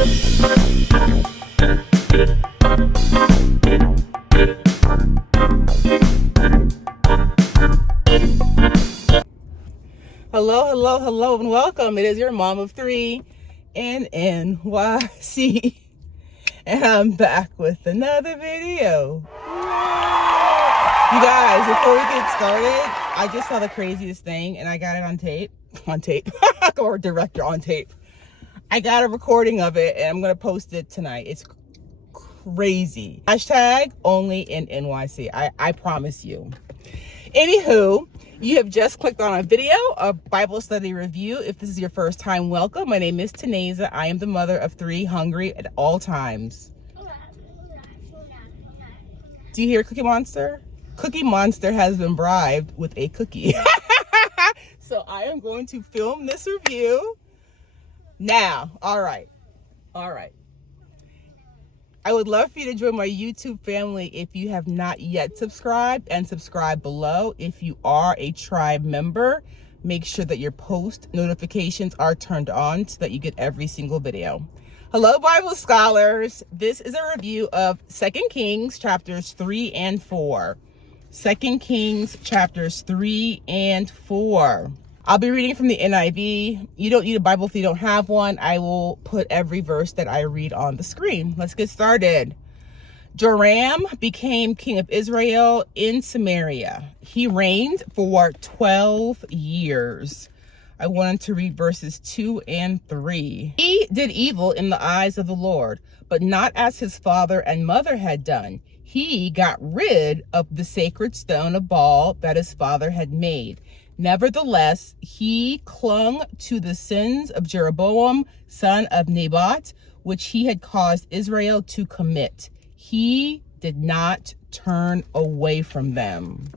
Hello, hello, hello, and welcome. It is your mom of three in NYC, and I'm back with another video. You guys, before we get started, I just saw the craziest thing, and I got it on tape. Or director on tape. I got a recording of it, and I'm gonna post it tonight. It's crazy. Hashtag only in NYC. I promise you. Anywho, you have just clicked on a video, a Bible study review. If this is your first time, welcome. My name is Taneza. I am the mother of three, hungry at all times. Do you hear Cookie Monster? Cookie Monster has been bribed with a cookie. So I am going to film this review now. All right. I would love for you to join my YouTube family if you have not yet subscribed, and subscribe below. If you are a tribe member, make sure that your post notifications are turned on so that you get every single video. Hello, Bible scholars. This is a review of 2 Kings chapters 3 and 4. 2 Kings chapters 3 and 4. I'll be reading from the NIV. You don't need a Bible if you don't have one. I will put every verse that I read on the screen. Let's get started. Joram became king of Israel in Samaria. He reigned for 12 years. I wanted to read verses 2 and 3. He did evil in the eyes of the Lord, but not as his father and mother had done. He got rid of the sacred stone of Baal that his father had made. Nevertheless, he clung to the sins of Jeroboam, son of Nebat, which he had caused Israel to commit. He did not turn away from them.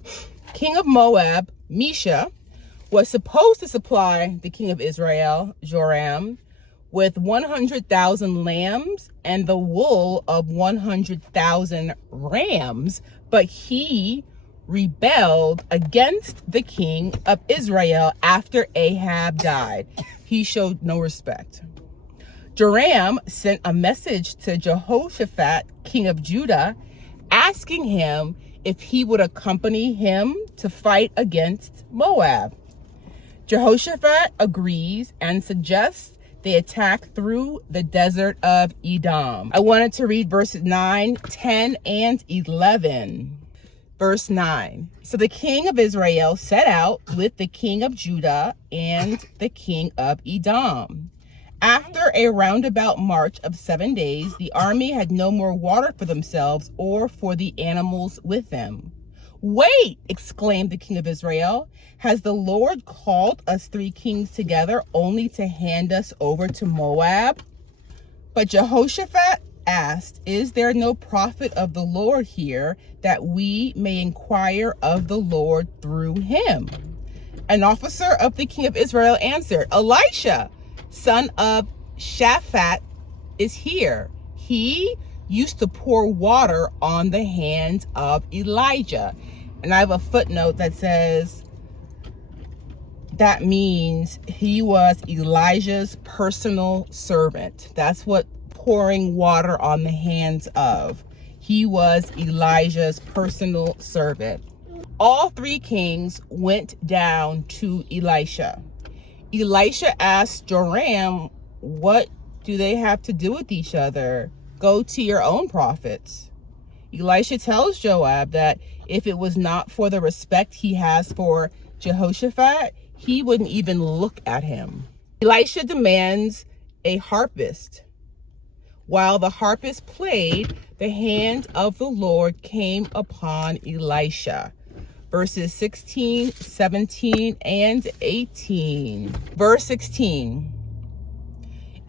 King of Moab, Mesha, was supposed to supply the king of Israel, Joram, with 100,000 lambs and the wool of 100,000 rams, but he rebelled against the king of Israel after Ahab died. He showed no respect. Joram sent a message to Jehoshaphat, king of Judah, asking him if he would accompany him to fight against Moab. Jehoshaphat agrees and suggests they attack through the desert of Edom. I wanted to read verses 9, 10, and 11. Verse 9. So the king of Israel set out with the king of Judah and the king of Edom. After a roundabout march of 7 days, the army had no more water for themselves or for the animals with them. Wait, exclaimed the king of Israel. Has the Lord called us three kings together only to hand us over to Moab? But Jehoshaphat asked, is there no prophet of the Lord here that we may inquire of the Lord through him? An officer of the king of Israel answered, Elisha, son of Shaphat, is here. He used to pour water on the hands of Elijah. And I have a footnote that says that means he was Elijah's personal servant. That's what pouring water on the hands of. He was Elijah's personal servant. All three kings went down to Elisha. Elisha asked Joram, what do they have to do with each other? Go to your own prophets. Elisha tells Joab that if it was not for the respect he has for Jehoshaphat, he wouldn't even look at him. Elisha demands a harpist. While the harpist played, the hand of the Lord came upon Elisha. Verses 16, 17, and 18. Verse 16.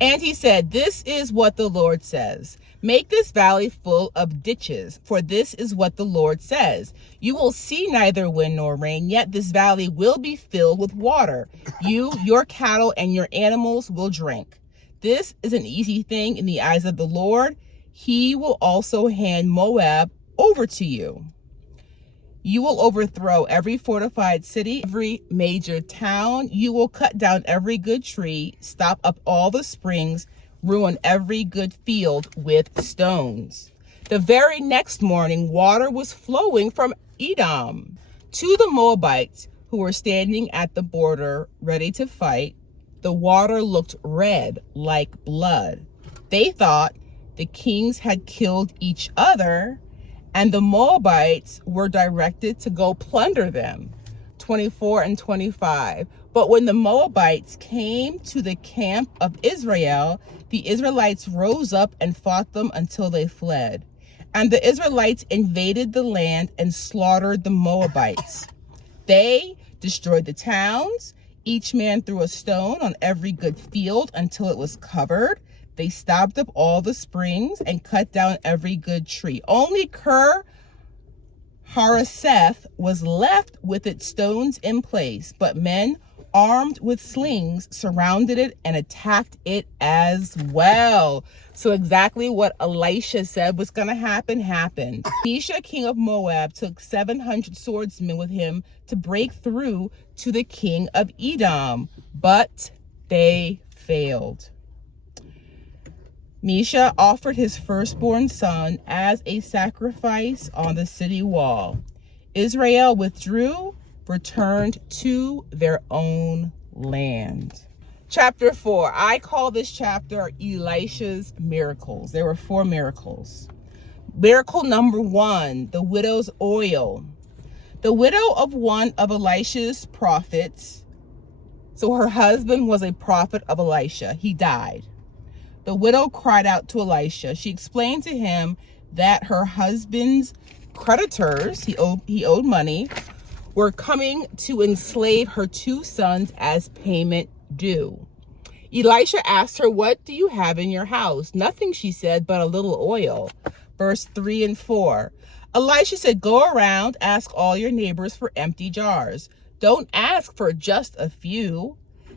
And he said, this is what the Lord says. Make this valley full of ditches, for this is what the Lord says. You will see neither wind nor rain, yet this valley will be filled with water. You, your cattle, and your animals will drink. This is an easy thing in the eyes of the Lord. He will also hand Moab over to you. You will overthrow every fortified city, every major town. You will cut down every good tree, stop up all the springs, ruin every good field with stones. The very next morning, water was flowing from Edom to the Moabites who were standing at the border ready to fight. The water looked red like blood. They thought the kings had killed each other, and the Moabites were directed to go plunder them. 24 and 25. But when the Moabites came to the camp of Israel, the Israelites rose up and fought them until they fled. And the Israelites invaded the land and slaughtered the Moabites. They destroyed the towns. Each man threw a stone on every good field until it was covered. They stopped up all the springs and cut down every good tree. Only Ker Hareseth was left with its stones in place, but men armed with slings surrounded it and attacked it as well. So exactly what Elisha said was going to happen, happened. Elisha, king of Moab, took 700 swordsmen with him to break through to the king of Edom, but they failed. Elisha offered his firstborn son as a sacrifice on the city wall. Israel withdrew, returned to their own land. Chapter 4. I call this chapter Elisha's miracles. There were 4 miracles. Miracle number 1, the widow's oil. The widow of one of Elisha's prophets, so her husband was a prophet of Elisha. He died. The widow cried out to Elisha. She explained to him that her husband's creditors, he owed money, were coming to enslave her 2 sons as payment due. Elisha asked her, "What do you have in your house?" "Nothing," she said, "but a little oil." Verse 3 and 4. Elisha said, "Go around, ask all your neighbors for empty jars. Don't ask for just a few.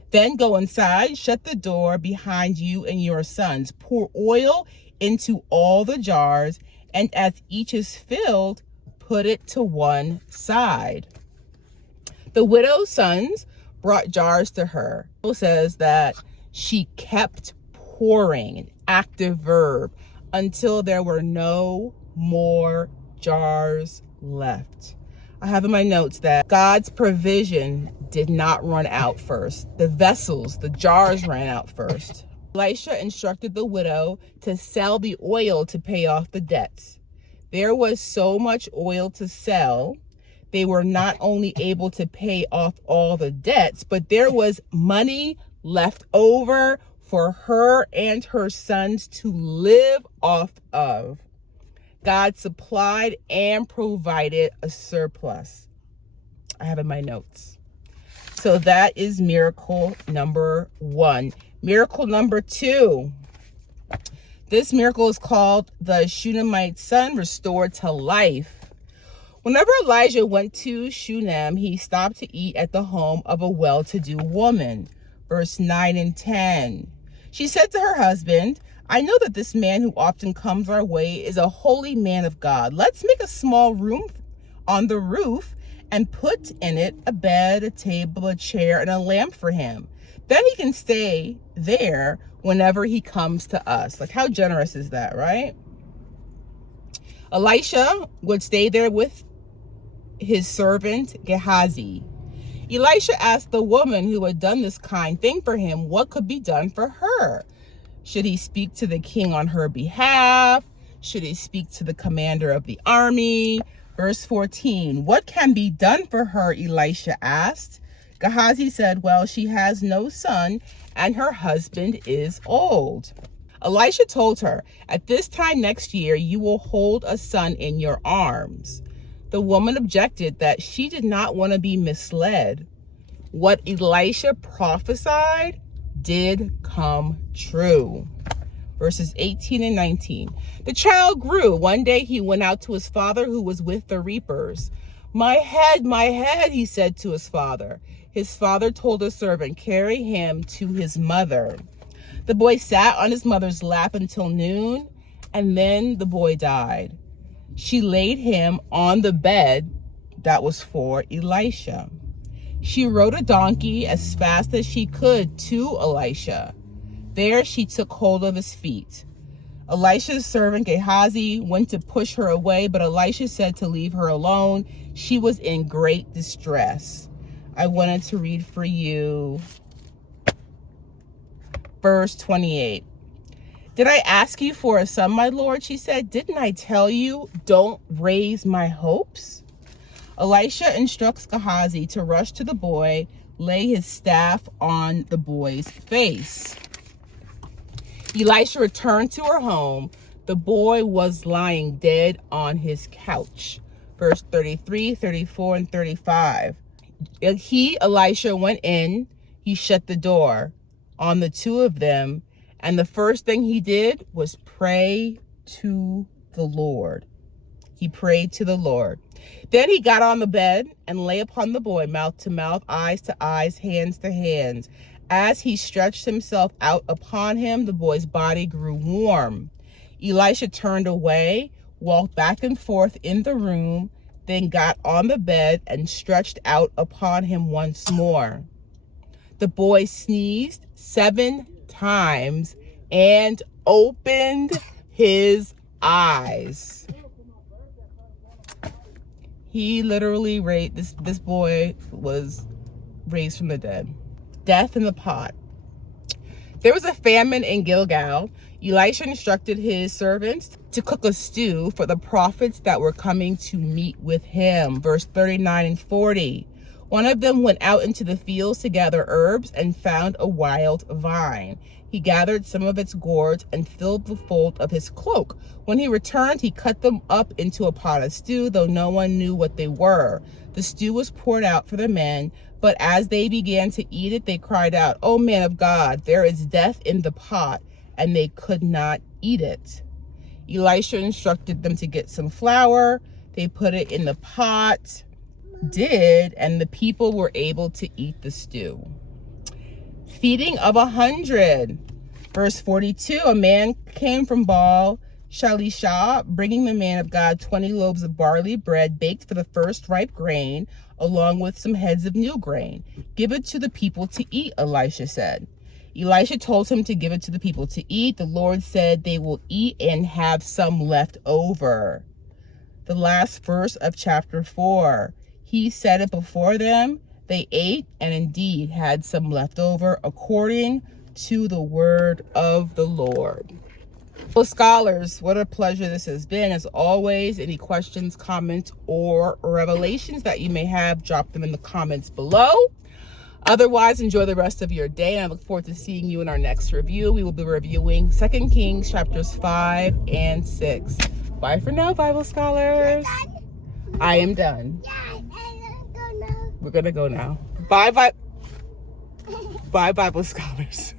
Then go inside, shut the door behind you and your sons. Pour oil into all the jars, and as each is filled, put it to one side." The widow's sons brought jars to her. It says that she kept pouring, an active verb, until there were no more jars left. I have in my notes that God's provision did not run out first. The vessels, the jars ran out first. Elisha instructed the widow to sell the oil to pay off the debts. There was so much oil to sell, they were not only able to pay off all the debts, but there was money left over for her and her sons to live off of. God supplied and provided a surplus. I have in my notes. So that is miracle number 1. Miracle number 2. This miracle is called the Shunammite son restored to life. Whenever Elijah went to Shunem, he stopped to eat at the home of a well-to-do woman. Verse 9 and 10. She said to her husband, "I know that this man who often comes our way is a holy man of God. Let's make a small room on the roof and put in it a bed, a table, a chair, and a lamp for him. Then he can stay there whenever he comes to us." Like, how generous is that, right? Elisha would stay there with his servant Gehazi. Elisha asked the woman who had done this kind thing for him what could be done for her. Should he speak to the king on her behalf? Should he speak to the commander of the army? Verse 14, "What can be done for her?" Elisha asked. Gehazi said, "Well, she has no son and her husband is old." Elisha told her, "At this time next year, you will hold a son in your arms." The woman objected that she did not want to be misled. What Elisha prophesied did come true. Verses 18 and 19. The child grew. One day he went out to his father who was with the reapers. My head, he said to his father. His father told a servant, "Carry him to his mother." The boy sat on his mother's lap until noon, and then the boy died. She laid him on the bed that was for Elisha. She rode a donkey as fast as she could to Elisha. There she took hold of his feet. Elisha's servant Gehazi went to push her away, but Elisha said to leave her alone. She was in great distress. I wanted to read for you verse 28. Did I ask you for a son, my lord? She said, didn't I tell you, don't raise my hopes? Elisha instructs Gehazi to rush to the boy, lay his staff on the boy's face. Elisha returned to her home. The boy was lying dead on his couch. Verse 33, 34, and 35. Elisha, went in. He shut the door on the two of them. And the first thing he did was pray to the Lord. He prayed to the Lord. Then he got on the bed and lay upon the boy, mouth to mouth, eyes to eyes, hands to hands. As he stretched himself out upon him, the boy's body grew warm. Elisha turned away, walked back and forth in the room, then got on the bed and stretched out upon him once more. The boy sneezed 7 times and opened his eyes. He literally this boy was raised from the dead. Death in the pot. There was a famine in Gilgal. Elisha instructed his servants to cook a stew for the prophets that were coming to meet with him. Verse 39 and 40. One of them went out into the fields to gather herbs and found a wild vine. He gathered some of its gourds and filled the fold of his cloak. When he returned, he cut them up into a pot of stew, though no one knew what they were. The stew was poured out for the men, but as they began to eat it, they cried out, "O man of God, there is death in the pot," and they could not eat it. Elisha instructed them to get some flour. They put it in the pot, and the people were able to eat the stew. Feeding of 100. Verse 42, a man came from Baal Shalisha, bringing the man of God 20 loaves of barley bread baked for the first ripe grain, along with some heads of new grain. Give it to the people to eat, Elisha said. Elisha told him to give it to the people to eat. The Lord said they will eat and have some left over. The last verse of chapter 4. He set it before them. They ate and indeed had some left over, according to the word of the Lord. Well, scholars, what a pleasure this has been. As always, any questions, comments, or revelations that you may have, drop them in the comments below. Otherwise, enjoy the rest of your day, and I look forward to seeing you in our next review. We will be reviewing 2 Kings chapters 5 and 6. Bye for now, Bible scholars. I am done. We're gonna go now. Bye, Bible scholars.